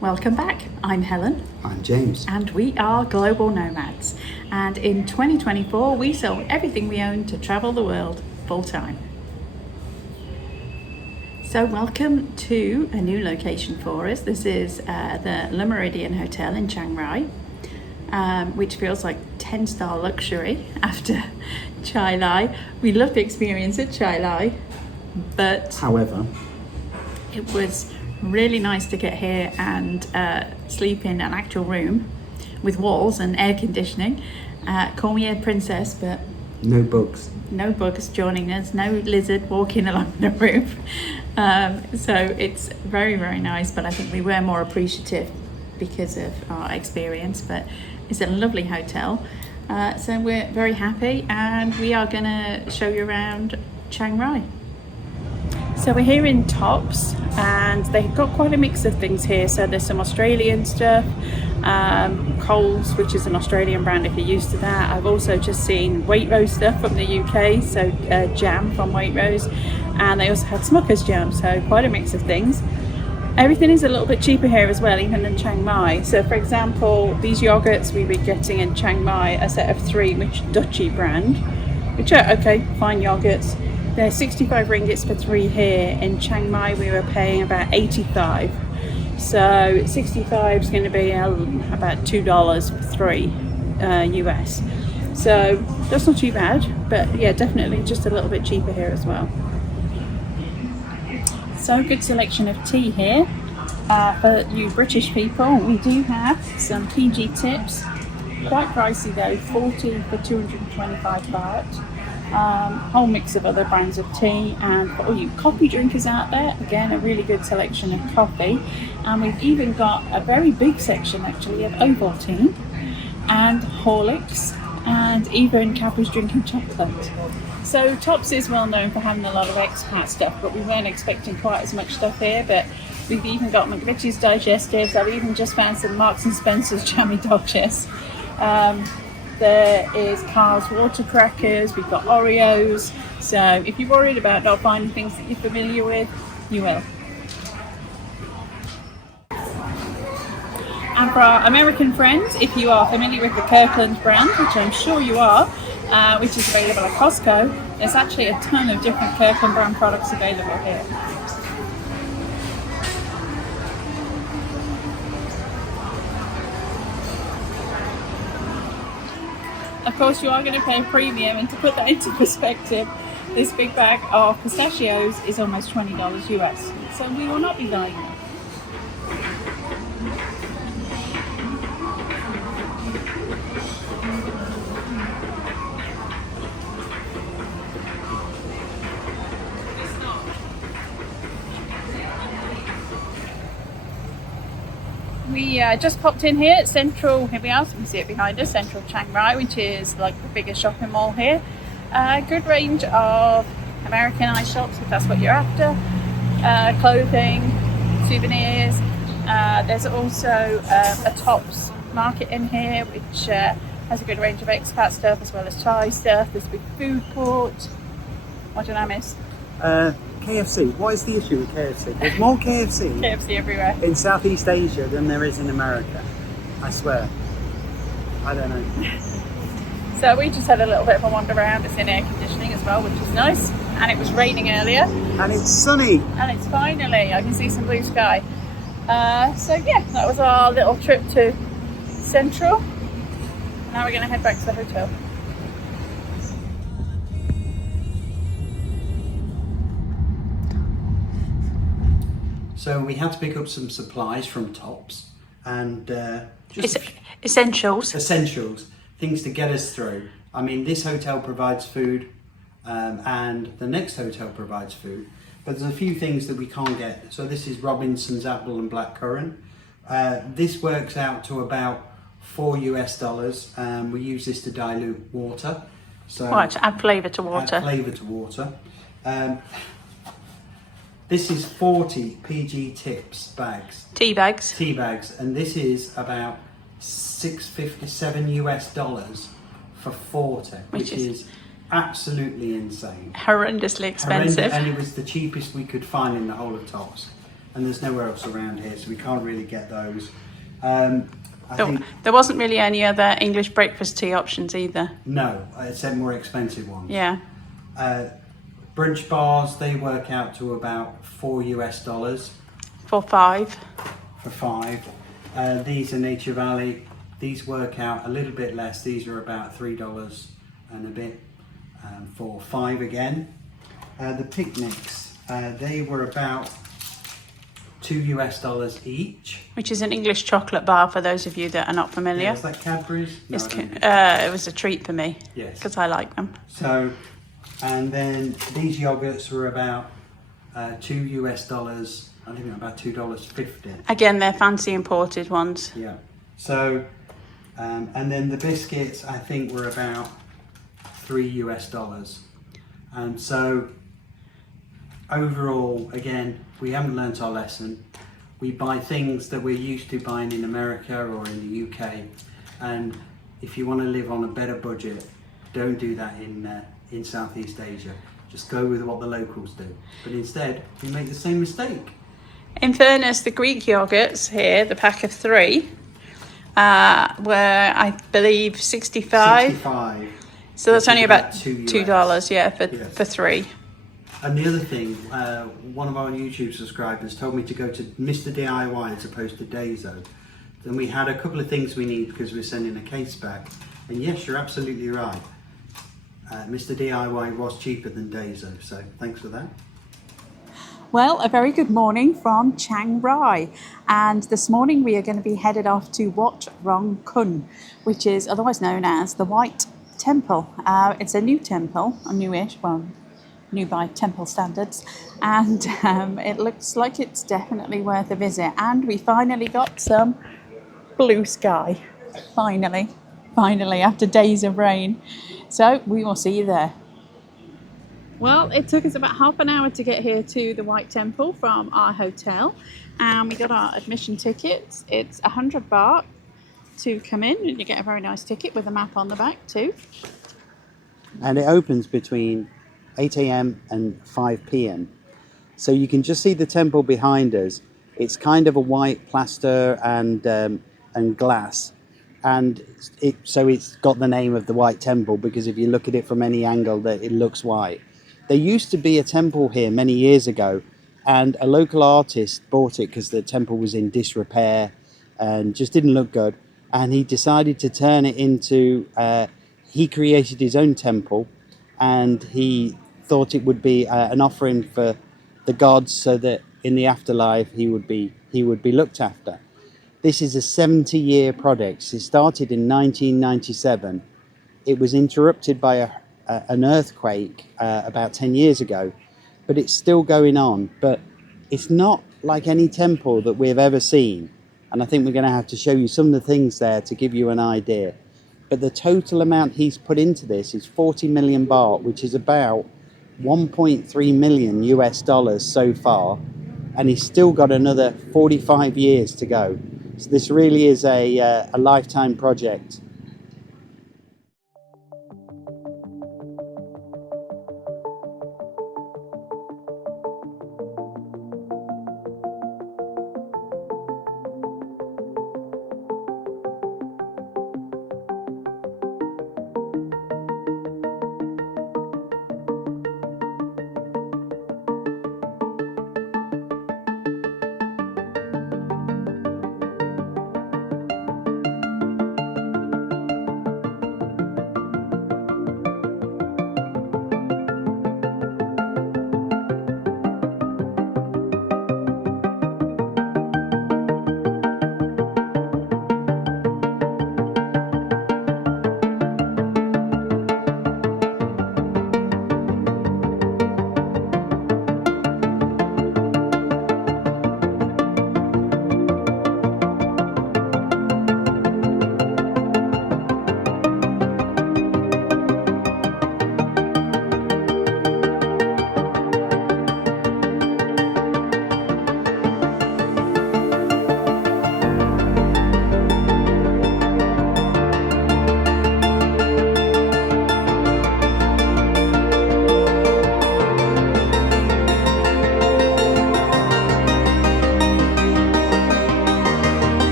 Welcome back. I'm Helen. I'm James. And we are global nomads. And in 2024, we sold everything we owned to travel the world full time. So welcome to a new location for us. This is the Le Méridien Hotel in Chiang Rai, which feels like 10-star luxury after Chai Lai. We love the experience at Chai Lai, but however, it was really nice to get here and sleep in an actual room with walls and air conditioning. Call me a princess, but no bugs. No bugs joining us, no lizard walking along the roof. So it's very, very nice, but I think we were more appreciative because of our experience. But it's a lovely hotel. So we're very happy, and we are going to show you around Chiang Rai. So we're here in Tops, and they've got quite a mix of things here. So there's some Australian stuff, Coles, which is an Australian brand if you're used to that. I've also just seen Waitrose stuff from the UK, so jam from Waitrose, and they also had Smucker's jam, so quite a mix of things. Everything is a little bit cheaper here as well, even in Chiang Mai. So for example, these yogurts we were getting in Chiang Mai, a set of 3, which Dutchy brand, which are okay, fine yogurts. They're 65 ringgits for 3 here. In Chiang Mai we were paying about 85. So 65 is going to be about $2 for 3 US. So that's not too bad, but yeah, definitely just a little bit cheaper here as well. So good selection of tea here. For you British people, we do have some PG tips. Quite pricey though, 40 for 225 baht. Whole mix of other brands of tea, and for all you coffee drinkers out there, again a really good selection of coffee. And we've even got a very big section actually of Ovaltine and Horlicks, and even Cadbury's drinking chocolate. So Tops is well known for having a lot of expat stuff, but we weren't expecting quite as much stuff here. But we've even got McVitie's digestives. I've even just found some Marks and Spencer's jammy dodgers. There is Carl's water crackers, we've got Oreos. So if you're worried about not finding things that you're familiar with, you will. And for our American friends, if you are familiar with the Kirkland Brand, which I'm sure you are, which is available at Costco, there's actually a ton of different Kirkland Brand products available here. Of course, you are going to pay a premium, and to put that into perspective, this big bag of pistachios is almost $20 US. So we will not be buying them. We just popped in here at Central, here we are, so you can see it behind us, Central Chiang Rai, which is like the biggest shopping mall here. Good range of Americanized shops if that's what you're after, clothing, souvenirs. There's also a Tops market in here, which has a good range of expat stuff as well as Thai stuff. There's a big food court. What did I miss? KFC. What is the issue with KFC? There's more KFC everywhere in Southeast Asia than there is in America. I swear. I don't know. So we just had a little bit of a wander around. It's in air conditioning as well, which is nice. And it was raining earlier. And it's sunny. And it's finally, I can see some blue sky. So yeah, that was our little trip to Central. Now we're going to head back to the hotel. So we had to pick up some supplies from Tops, and just essentials, things to get us through. I mean, this hotel provides food, and the next hotel provides food, but there's a few things that we can't get. So this is Robinson's apple and blackcurrant. This works out to about $4 US. We use this to dilute water. So to add flavour to water. This is 40 PG tips bags. Tea bags, and this is about $6.57 US for 40, which is absolutely insane. Horrendously expensive. And it was the cheapest we could find in the whole of Tops. and there's nowhere else around here, so we can't really get those. I think There wasn't really any other English breakfast tea options either. no, except more expensive ones. Yeah. Brunch bars, they work out to about $4 For 5. for 5. These are Nature Valley. These work out a little bit less. These are about $3 and a bit for 5 again. The picnics, they were about $2 each. Which is an English chocolate bar for those of you that are not familiar. Yeah, is that Cadbury's? No, It was a treat for me. Yes. Because I like them. So, and then these yogurts were about $2. I think about $2.50. Again, they're fancy imported ones. Yeah. So, and then the biscuits I think were about $3. And so, overall, again, we haven't learnt our lesson. We buy things that we're used to buying in America or in the UK, and if you want to live on a better budget, don't do that in Southeast Asia. Just go with what the locals do. But instead, we make the same mistake. In fairness, the Greek yogurts here, the pack of 3, were, I believe, 65. 65. So that's only about $2, $2, yeah, Yes. for 3. And the other thing, one of our YouTube subscribers told me to go to Mr. DIY as opposed to Daiso. Then we had a couple of things we need because we're sending a case back. And yes, you're absolutely right. Mr. DIY was cheaper than Daiso, so thanks for that. Well, a very good morning from Chiang Rai, and this morning we are going to be headed off to Wat Rong Kun, which is otherwise known as the White Temple. It's a new temple, a newish, well, new by temple standards, and it looks like it's definitely worth a visit. And we finally got some blue sky, finally after days of rain. So we will see you there. Well, it took us about half an hour to get here to the White Temple from our hotel, and we got our admission tickets. It's 100 baht to come in, and you get a very nice ticket with a map on the back too. And it opens between 8 a.m. and 5 p.m. So you can just see the temple behind us. It's kind of a white plaster and glass, and it's got the name of the White Temple because if you look at it from any angle, that it looks white. There used to be a temple here many years ago, and a local artist bought it because the temple was in disrepair and just didn't look good. And he decided to turn it into, he created his own temple, and he thought it would be an offering for the gods so that in the afterlife he would be looked after. This is a 70-year project. It started in 1997. It was interrupted by an earthquake about 10 years ago, but it's still going on. But it's not like any temple that we've ever seen, and I think we're going to have to show you some of the things there to give you an idea. But the total amount he's put into this is 40 million baht, which is about 1.3 million US dollars so far, and he's still got another 45 years to go. So this really is a lifetime project.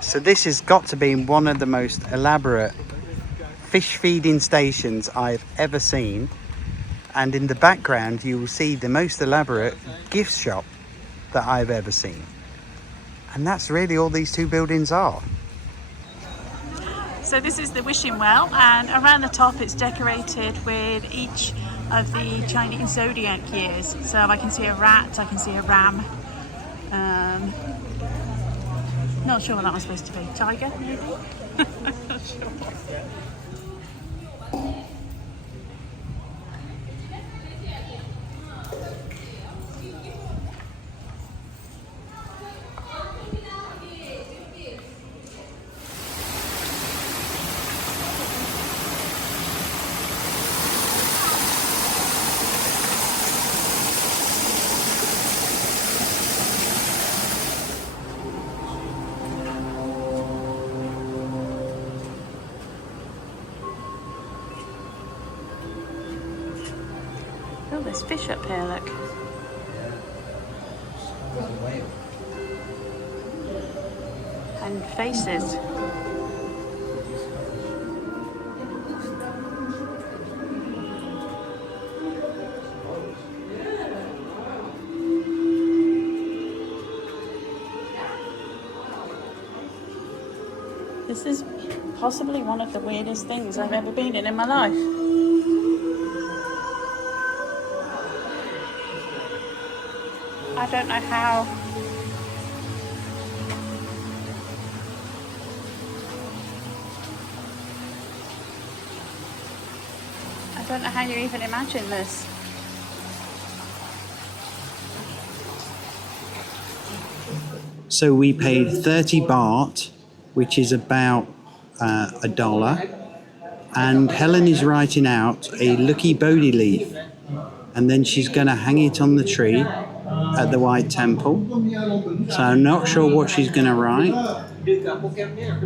So this has got to be one of the most elaborate fish feeding stations I've ever seen. And in the background, you will see the most elaborate gift shop that I've ever seen. And that's really all these two buildings are. So this is the wishing well, and around the top it's decorated with each of the Chinese zodiac years. So I can see a rat, I can see a ram. Not sure what that was supposed to be. Tiger, maybe? Not sure. Oh, there's fish up here, look. And faces. This is possibly one of the weirdest things I've ever been in my life. I don't know how. I don't know how you even imagine this. So we paid 30 baht, which is about $1. And Helen is writing out a lucky Bodhi leaf. And then she's going to hang it on the tree at the White Temple. So I'm not sure what she's going to write,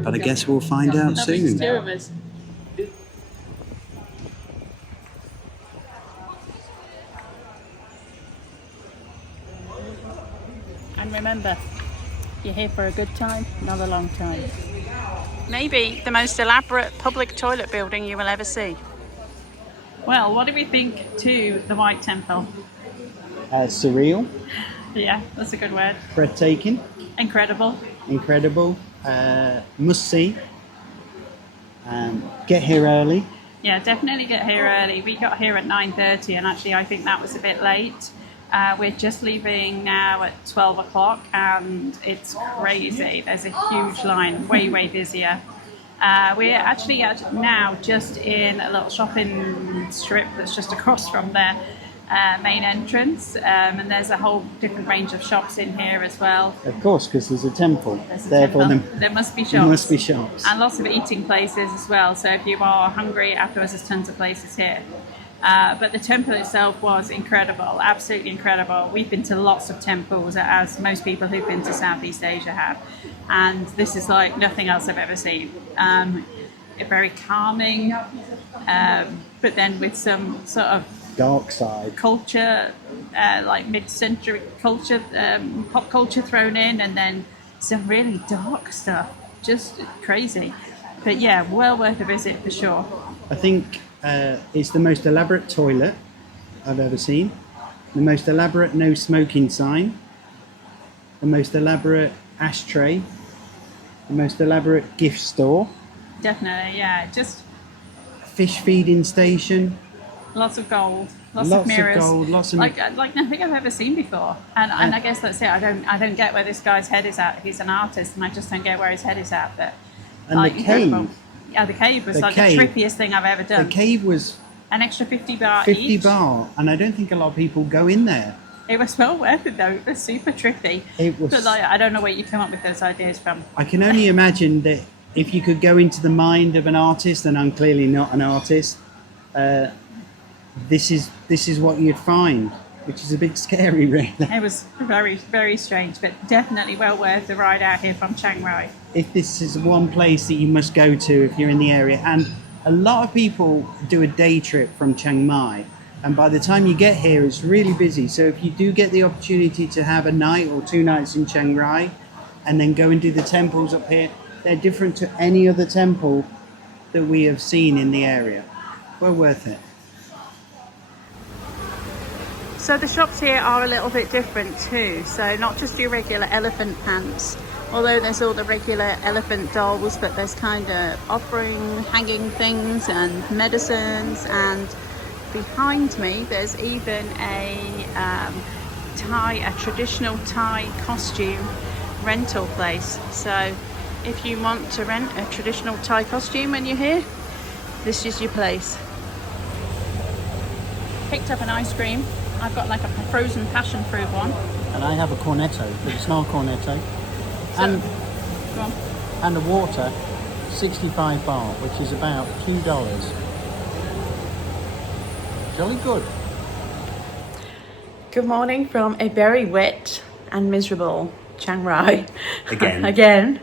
but I guess we'll find out soon. Two of us. And remember, you're here for a good time, not a long time. Maybe the most elaborate public toilet building you will ever see. Well, what do we think to the White Temple? Surreal. Yeah, that's a good word. Breathtaking. Incredible. Incredible. Must see. Get here early. Yeah, definitely get here early. We got here at 9:30 and actually I think that was a bit late. We're just leaving now at 12 o'clock and it's crazy. There's a huge line, way busier. We're actually now just in a little shopping strip that's just across from their main entrance, and there's a whole different range of shops in here as well. Of course, because there's a temple. Therefore, there must be shops. There must be shops. And lots of eating places as well. So if you are hungry afterwards, there's tons of places here. But the temple itself was incredible, absolutely incredible. We've been to lots of temples, as most people who've been to Southeast Asia have. And this is like nothing else I've ever seen. Very calming, but then with some sort of dark side culture, like mid-century culture, pop culture thrown in, and then some really dark stuff. Just crazy. But yeah, well worth a visit for sure. I think it's the most elaborate toilet I've ever seen, the most elaborate no smoking sign, the most elaborate ashtray, the most elaborate gift store. Definitely, yeah. Just fish feeding station. Lots of gold, lots of mirrors, lots of like nothing I've ever seen before. And I guess that's it. I don't get where this guy's head is at. He's an artist, and I just don't get where his head is at. But and like, the cave. Yeah, the cave was the trippiest thing I've ever done. The cave was an extra 50 baht 50 each. baht, and I don't think a lot of people go in there. It was well worth it though. It was super trippy. It was. But I don't know where you come up with those ideas from. I can only imagine that if you could go into the mind of an artist, and I'm clearly not an artist, this is what you'd find, which is a bit scary, really. It was very strange, but definitely well worth the ride out here from Chiang Rai. If this is one place that you must go to if you're in the area, and a lot of people do a day trip from Chiang Mai, and by the time you get here it's really busy. So if you do get the opportunity to have a night or 2 nights in Chiang Rai, and then go and do the temples up here. They're different to any other temple that we have seen in the area. Well worth it. So the shops here are a little bit different too. So not just your regular elephant pants, although there's all the regular elephant dolls, but there's kind of offering, hanging things and medicines. And behind me, there's even a traditional Thai costume rental place. So if you want to rent a traditional Thai costume when you're here, this is your place. Picked up an ice cream. I've got like a frozen passion fruit one. And I have a cornetto, but it's not a cornetto. So, go on. And the water, 65 baht, which is about $2. Jolly good. Good morning from a very wet and miserable Chiang Rai. Again. Again.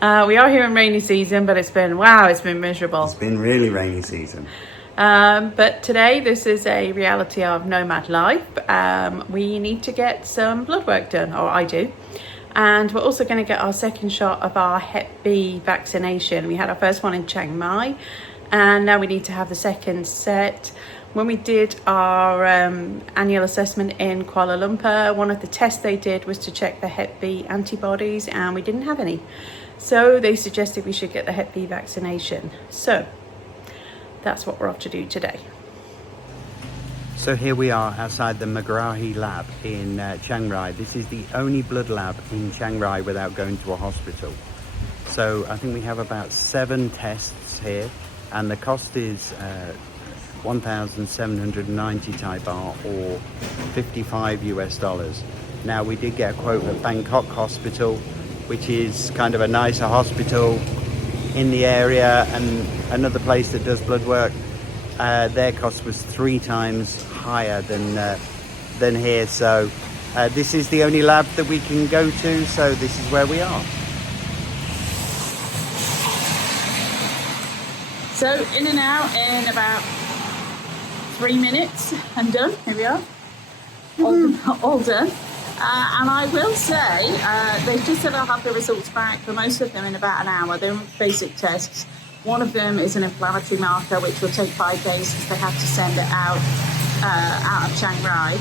We are here in rainy season, but it's been miserable. It's been really rainy season. But today, this is a reality of Nomad life. We need to get some blood work done, or I do. And we're also going to get our second shot of our Hep B vaccination. We had our first one in Chiang Mai, and now we need to have the second set. When we did our annual assessment in Kuala Lumpur, one of the tests they did was to check the Hep B antibodies, and we didn't have any. So they suggested we should get the Hep B vaccination. So that's what we're off to do today. So here we are outside the Mengrai Lab in Chiang Rai. This is the only blood lab in Chiang Rai without going to a hospital. So I think we have about 7 tests here, and the cost is 1,790 Thai baht, or $55 US. Now, we did get a quote at Bangkok Hospital, which is kind of a nicer hospital in the area, and another place that does blood work. Their cost was 3 times higher than here. So this is the only lab that we can go to, so this is where we are. So in and out in about 3 minutes and done. Here we are, all done. And I will say, they just said I'll have the results back for most of them in about an hour. They're basic tests. One of them is an inflammatory marker, which will take 5 days since they have to send it out of Chiang Rai.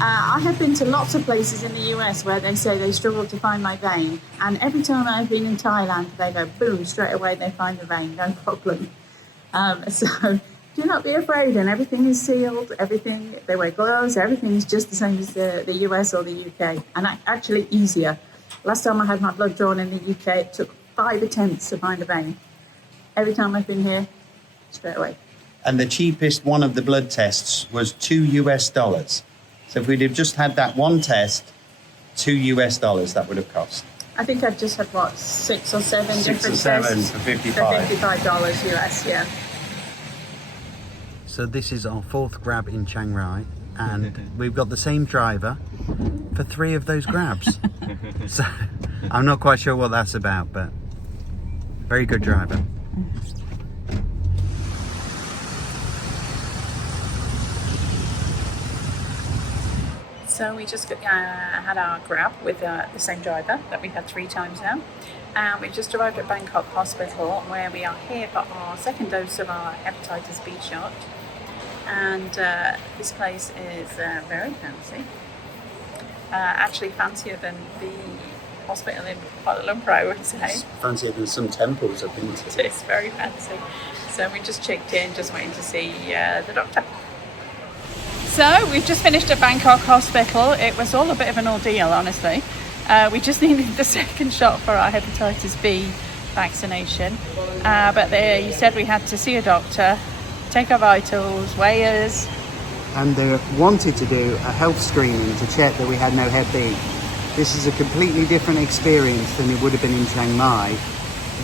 I have been to lots of places in the US where they say they struggle to find my vein. And every time I've been in Thailand, they go, boom, straight away they find the vein, no problem. So do not be afraid, and everything is sealed, everything, they wear gloves, everything is just the same as the US or the UK, and actually easier. Last time I had my blood drawn in the UK, it took 5 attempts to find a vein. Every time I've been here, straight away. And the cheapest one of the blood tests was $2 US. So if we'd have just had that one test, $2 US that would have cost. I think I've just had, what, 6 or 7 different 6 or 7 tests for 55. For $55 US, yeah. So this is our 4th grab in Chiang Rai, and we've got the same driver for 3 of those grabs. So I'm not quite sure what that's about, but very good driver. So we just had our grab with the same driver that we've had 3 times now. And we've just arrived at Bangkok Hospital, where we are here for our second dose of our hepatitis B shot. And this place is very fancy. Actually fancier than the hospital in Kuala Lumpur, I would say. It's fancier than some temples I've been to. It's very fancy. So we just checked in, just waiting to see the doctor. So we've just finished at Bangkok Hospital. It was all a bit of an ordeal, honestly. We just needed the second shot for our hepatitis B vaccination. But he said we had to see a doctor, take our vitals, weigh us. And they wanted to do a health screening to check that we had no Hep B. This is a completely different experience than it would have been in Chiang Mai,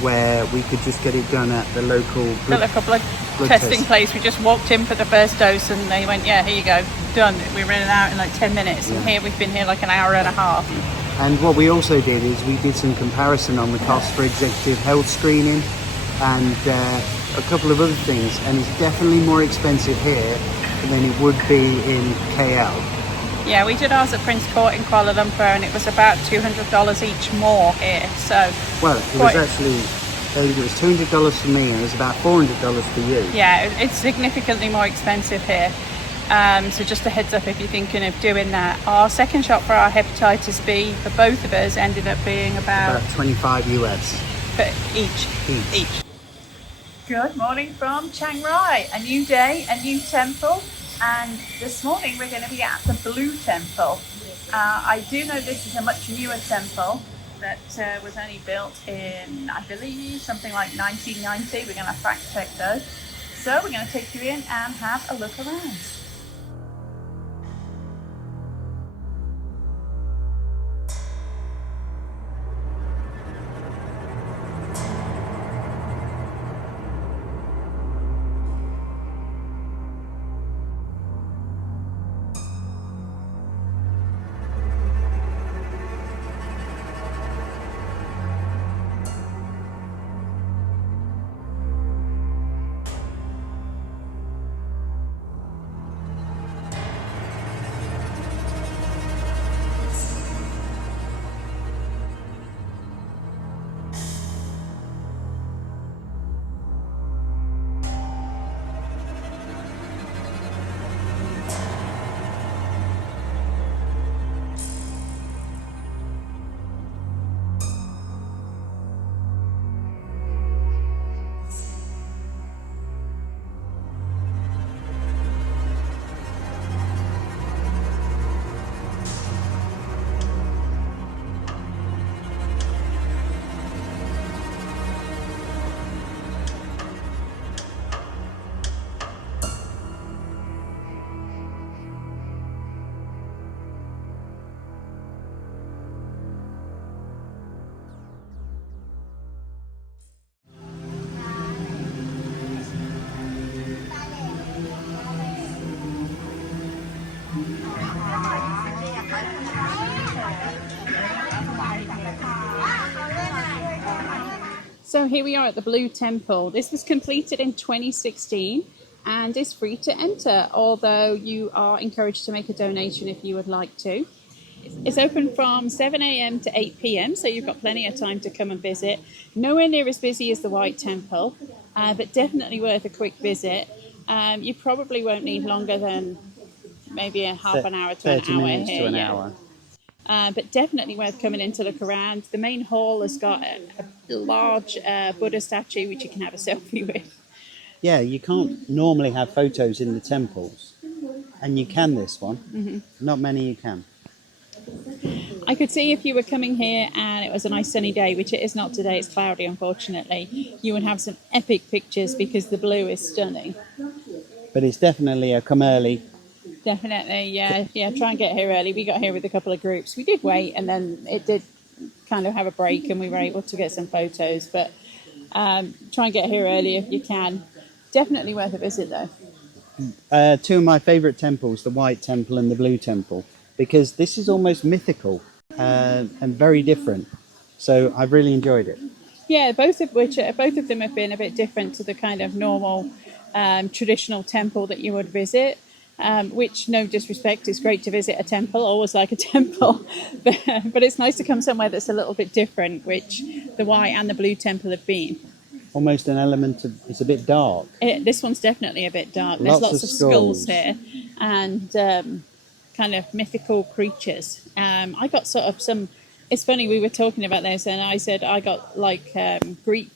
where we could just get it done at the local blood testing place. We just walked in for the first dose and they went, yeah, here you go, done. We ran it out in like 10 minutes, and here we've been here like an hour and a half. And what we also did is we did some comparison on the cost for executive health screening and a couple of other things, and it's definitely more expensive here than it would be in KL. Yeah, we did ours at Prince Court in Kuala Lumpur, and it was about $200 each more here. So, well, it was actually, I think it was $200 for me, and it was about $400 for you. Yeah, it's significantly more expensive here. So just a heads up if you're thinking of doing that. Our second shot for our hepatitis B for both of us ended up being about 25 US for each. Good morning from Chiang Rai. A new day, a new temple, and this morning we're going to be at the Blue Temple. I do know this is a much newer temple that was only built in, I believe, something like 1990. We're going to fact check though. So we're going to take you in and have a look around. So here we are at the Blue Temple. This was completed in 2016 and is free to enter, although you are encouraged to make a donation if you would like to. It's open from 7 a.m. to 8 p.m, so you've got plenty of time to come and visit. Nowhere near as busy as the White Temple, but definitely worth a quick visit. You probably won't need longer than maybe a half an hour to an hour 30 minutes here. to an hour. But definitely worth coming in to look around. The main hall has got a large Buddha statue which you can have a selfie with. Yeah, you can't normally have photos in the temples, and you can this one. Mm-hmm. Not many you can. I could see if you were coming here and it was a nice sunny day, which it is not today, it's cloudy unfortunately, you would have some epic pictures because the blue is stunning. But it's definitely a come early. Definitely, yeah, try and get here early. We got here with a couple of groups. We did wait and then it did kind of have a break and we were able to get some photos, but try and get here early if you can. Definitely worth a visit though. Two of my favourite temples, the White Temple and the Blue Temple, because this is almost mythical and very different. So I've really enjoyed it. Yeah, both of them have been a bit different to the kind of normal traditional temple that you would visit. Which, no disrespect, is great to visit a temple, always like a temple, but it's nice to come somewhere that's a little bit different, which the White and the Blue Temple have been. Almost an element of, it's a bit dark. This one's definitely a bit dark. There's lots of skulls here and kind of mythical creatures. I got sort of some, it's funny, we were talking about this and I said I got like Greek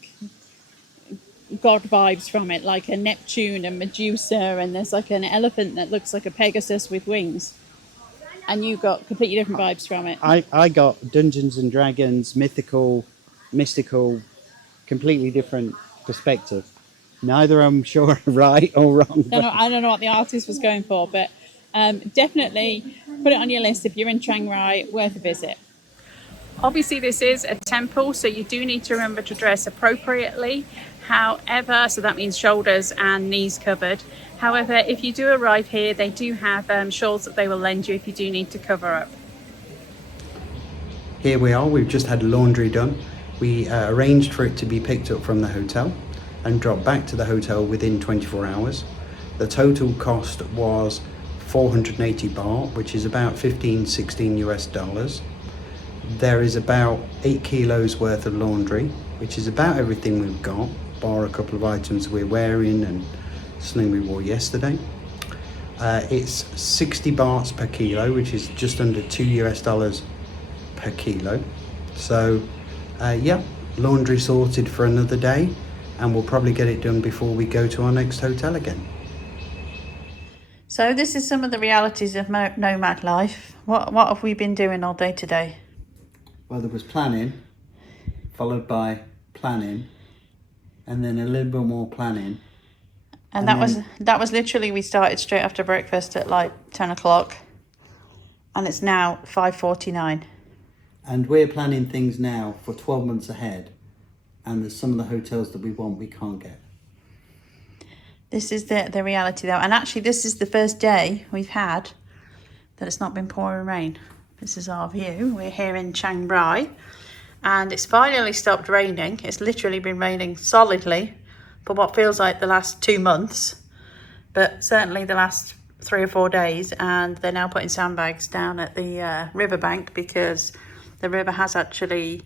god vibes from it, like a Neptune and Medusa, and there's like an elephant that looks like a Pegasus with wings, and you got completely different vibes from it. I got Dungeons and Dragons, mystical, completely different perspective. Neither I'm sure right or wrong. I don't know what the artist was going for, but definitely put it on your list if you're in Chiang Rai, worth a visit. Obviously this is a temple, so you do need to remember to dress appropriately. However, so that means shoulders and knees covered. However, if you do arrive here, they do have shawls that they will lend you if you do need to cover up. Here we are, we've just had laundry done. We arranged for it to be picked up from the hotel and dropped back to the hotel within 24 hours. The total cost was 480 baht, which is about 15-16 US dollars. There is about 8 kilos worth of laundry, which is about everything we've got, bar a couple of items we're wearing and something we wore yesterday. It's 60 bahts per kilo, which is just under 2 US dollars per kilo. So yeah, laundry sorted for another day, and we'll probably get it done before we go to our next hotel again. So this is some of the realities of nomad life. What have we been doing all day today? Well, there was planning, followed by planning, and then a little bit more planning. And that was literally, we started straight after breakfast at like 10 o'clock, and it's now 5:49. And we're planning things now for 12 months ahead, and there's some of the hotels that we want we can't get. This is the reality though, and actually this is the first day we've had that it's not been pouring rain. This is our view. We're here in Chiang Rai, and it's finally stopped raining. It's literally been raining solidly for what feels like the last 2 months, but certainly the last 3 or 4 days, and they're now putting sandbags down at the riverbank because the river has actually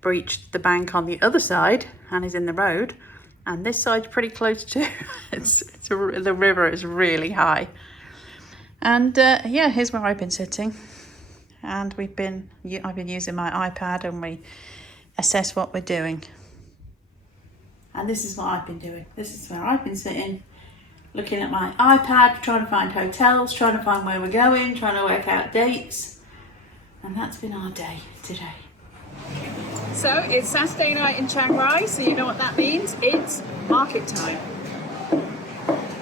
breached the bank on the other side and is in the road, and this side's pretty close too. The river is really high. And yeah, here's where I've been sitting, and I've been using my iPad, and we assess what we're doing. And this is what I've been doing. This is where I've been sitting, looking at my iPad, trying to find hotels, trying to find where we're going, trying to work out dates. And that's been our day today. So it's Saturday night in Chiang Rai, so you know what that means. It's market time.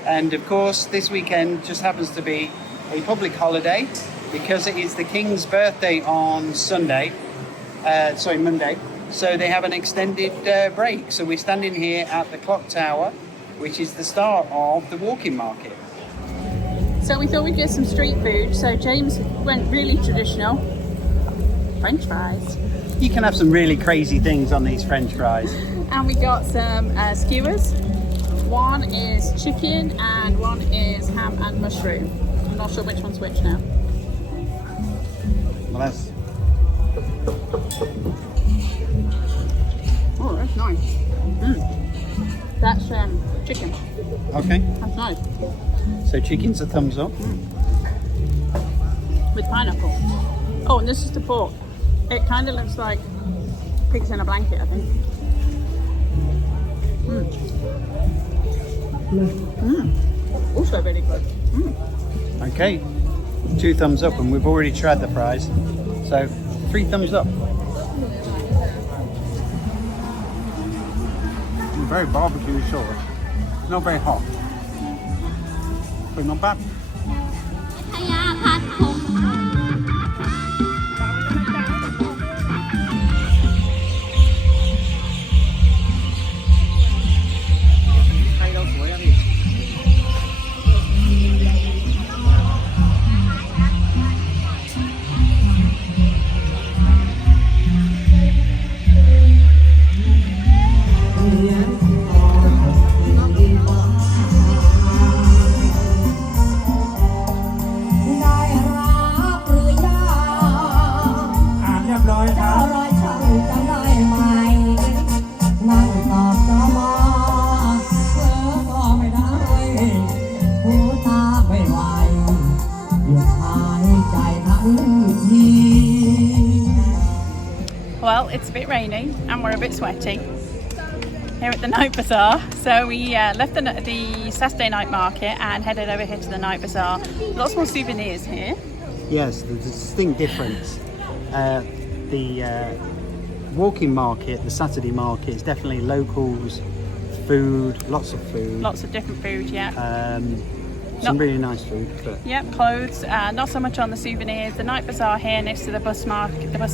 And of course, this weekend just happens to be a public holiday because it is the King's birthday on Monday. So they have an extended break. So we're standing here at the clock tower, which is the start of the walking market. So we thought we'd get some street food. So James went really traditional. French fries. You can have some really crazy things on these French fries. And we got some skewers. One is chicken and one is ham and mushroom. I'm not sure which one's which now. Well, that's... Oh, that's nice. That's chicken. Okay. That's nice. So chicken's a thumbs up. With pineapple. Oh, and this is the pork. It kind of looks like pigs in a blanket, I think. Also really good. Okay, 2 thumbs up, and we've already tried the fries, so 3 thumbs up. Very barbecue sauce, not very hot, but not bad. Well, it's a bit rainy and we're a bit sweaty here at the night bazaar. So we left the Saturday night market and headed over here to the night bazaar. Lots more souvenirs here. Yes, there's a distinct difference. The walking market, the Saturday market, is definitely locals, food, lots of food. Lots of different food, yeah. Some really nice food. But... Yep, clothes. Not so much on the souvenirs. The night bazaar here next to the bus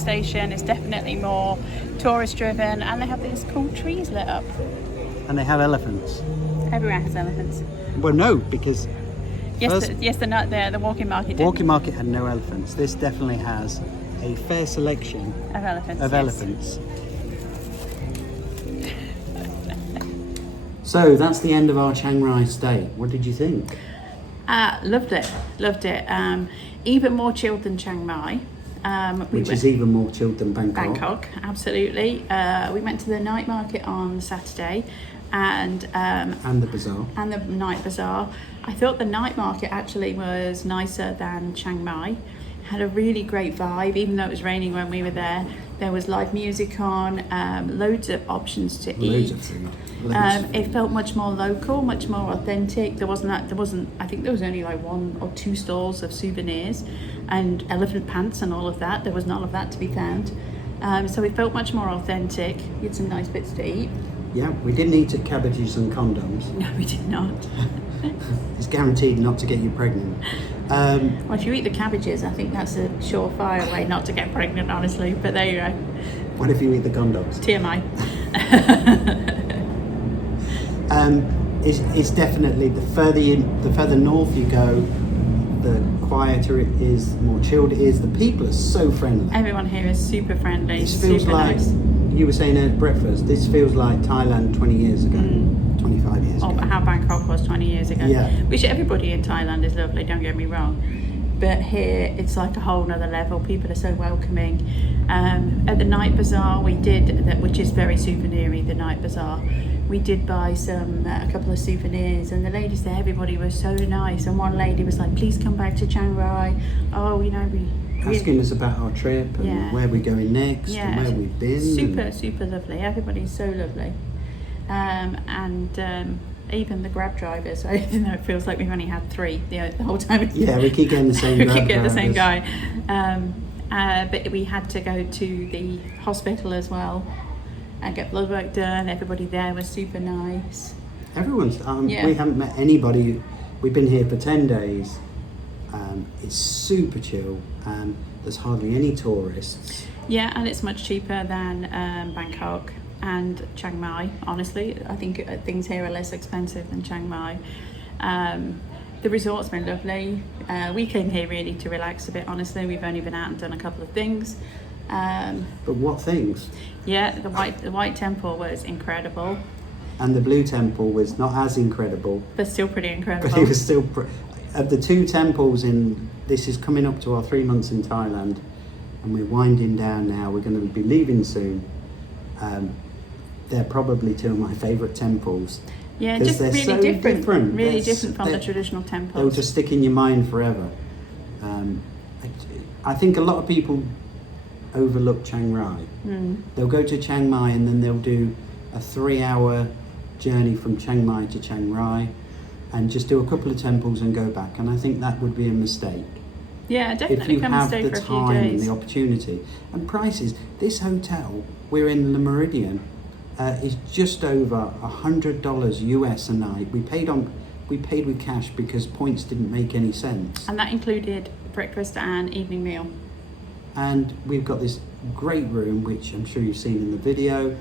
station is definitely more tourist driven, and they have these cool trees lit up. And they have elephants. Everywhere has elephants. Well, no, because the walking market did. Walking market had no elephants. This definitely has a fair selection of elephants. So that's the end of our Chiang Rai stay. What did you think? Loved it. Even more chilled than Chiang Mai. Which is even more chilled than Bangkok. Bangkok, absolutely. We went to the night market on Saturday, and the bazaar. And the night bazaar. I thought the night market actually was nicer than Chiang Mai. Had a really great vibe, even though it was raining when we were there. There was live music on, loads of options to eat. Loads of food. It felt much more local, much more authentic. There wasn't. I think there was only like 1 or 2 stalls of souvenirs, and elephant pants and all of that. There was none of that to be found. So it felt much more authentic. We had some nice bits to eat. Yeah, we didn't eat at cabbages and condoms. No, we did not. It's guaranteed not to get you pregnant. Well, if you eat the cabbages, I think that's a surefire way not to get pregnant, honestly. But there you go. What if you eat the condoms? TMI. It's definitely the further north you go, the quieter it is, the more chilled it is. The people are so friendly. Everyone here is super friendly. This feels super like nice. You were saying at breakfast. This feels like Thailand 20 years ago, 25 years ago. Or how Bangkok was 20 years ago. Yeah. Which everybody in Thailand is lovely, don't get me wrong. But here it's like a whole nother level. People are so welcoming. At the night bazaar we did that, which is very souvenir-y, the night bazaar. We did buy a couple of souvenirs, and the ladies there, everybody was so nice. And one lady was like, "Please come back to Chiang Rai." Oh, we asking us about our trip and where we're going next and where we've been. Super lovely. Everybody's so lovely. Even the Grab drivers, even though it feels like we've only had 3 the whole time. Yeah, we keep getting the same we Grab keep getting the same drivers. guy. But we had to go to the hospital as well and get blood work done. Everybody there was super nice. Everyone's, we haven't met anybody. We've been here for 10 days. It's super chill. There's hardly any tourists. Yeah, and it's much cheaper than Bangkok and Chiang Mai. Honestly, I think things here are less expensive than Chiang Mai. The resort's been lovely. We came here really to relax a bit, honestly. We've only been out and done a couple of things. But what things? Yeah, the white temple was incredible. And the blue temple was not as incredible. But still pretty incredible. But it was still... Of the 2 temples this is coming up to our 3 months in Thailand, and we're winding down now. We're going to be leaving soon. They're probably 2 of my favourite temples. Yeah, just they're really so different. Really different from the traditional temples. They'll just stick in your mind forever. I think a lot of people overlook Chiang Rai. They'll go to Chiang Mai and then they'll do a 3-hour journey from Chiang Mai to Chiang Rai and just do a couple of temples and go back. And I think that would be a mistake. Yeah, definitely. If you come have and stay the for a few time and days. the opportunity. And prices, this hotel, we're in Le Méridien, is just over $100 US a night. We paid with cash because points didn't make any sense. And that included breakfast and evening meal. And we've got this great room, which I'm sure you've seen in the video,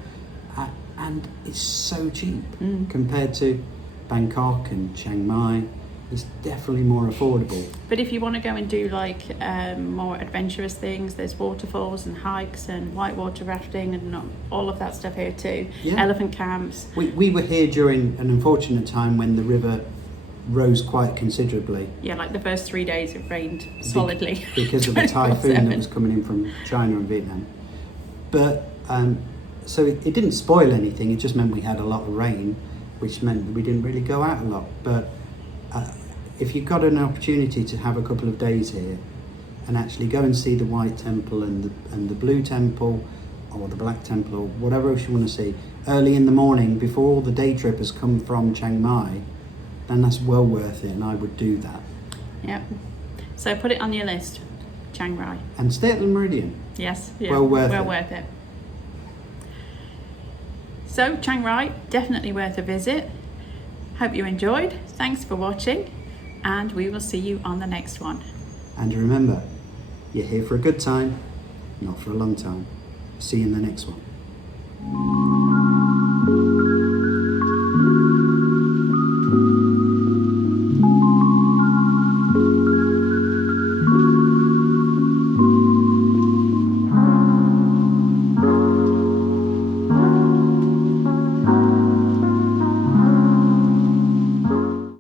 and it's so cheap compared to Bangkok and Chiang Mai. It's definitely more affordable. But if you want to go and do like more adventurous things, there's waterfalls and hikes and whitewater rafting and all of that stuff here too. Yeah. Elephant camps. We were here during an unfortunate time when the river rose quite considerably. Yeah, like the first 3 days it rained solidly. Because of the typhoon that was coming in from China and Vietnam. But so it didn't spoil anything, it just meant we had a lot of rain, which meant that we didn't really go out a lot. But if you've got an opportunity to have a couple of days here and actually go and see the white temple and the blue temple or the black temple or whatever else you want to see early in the morning before all the day trippers come from Chiang Mai, then that's well worth it, and I would do that. Yep. So put it on your list, Chiang Rai. And stay at the Meridian. Yes. Yeah. Well worth it. So Chiang Rai, definitely worth a visit. Hope you enjoyed. Thanks for watching, and we will see you on the next one. And remember, you're here for a good time, not for a long time. See you in the next one.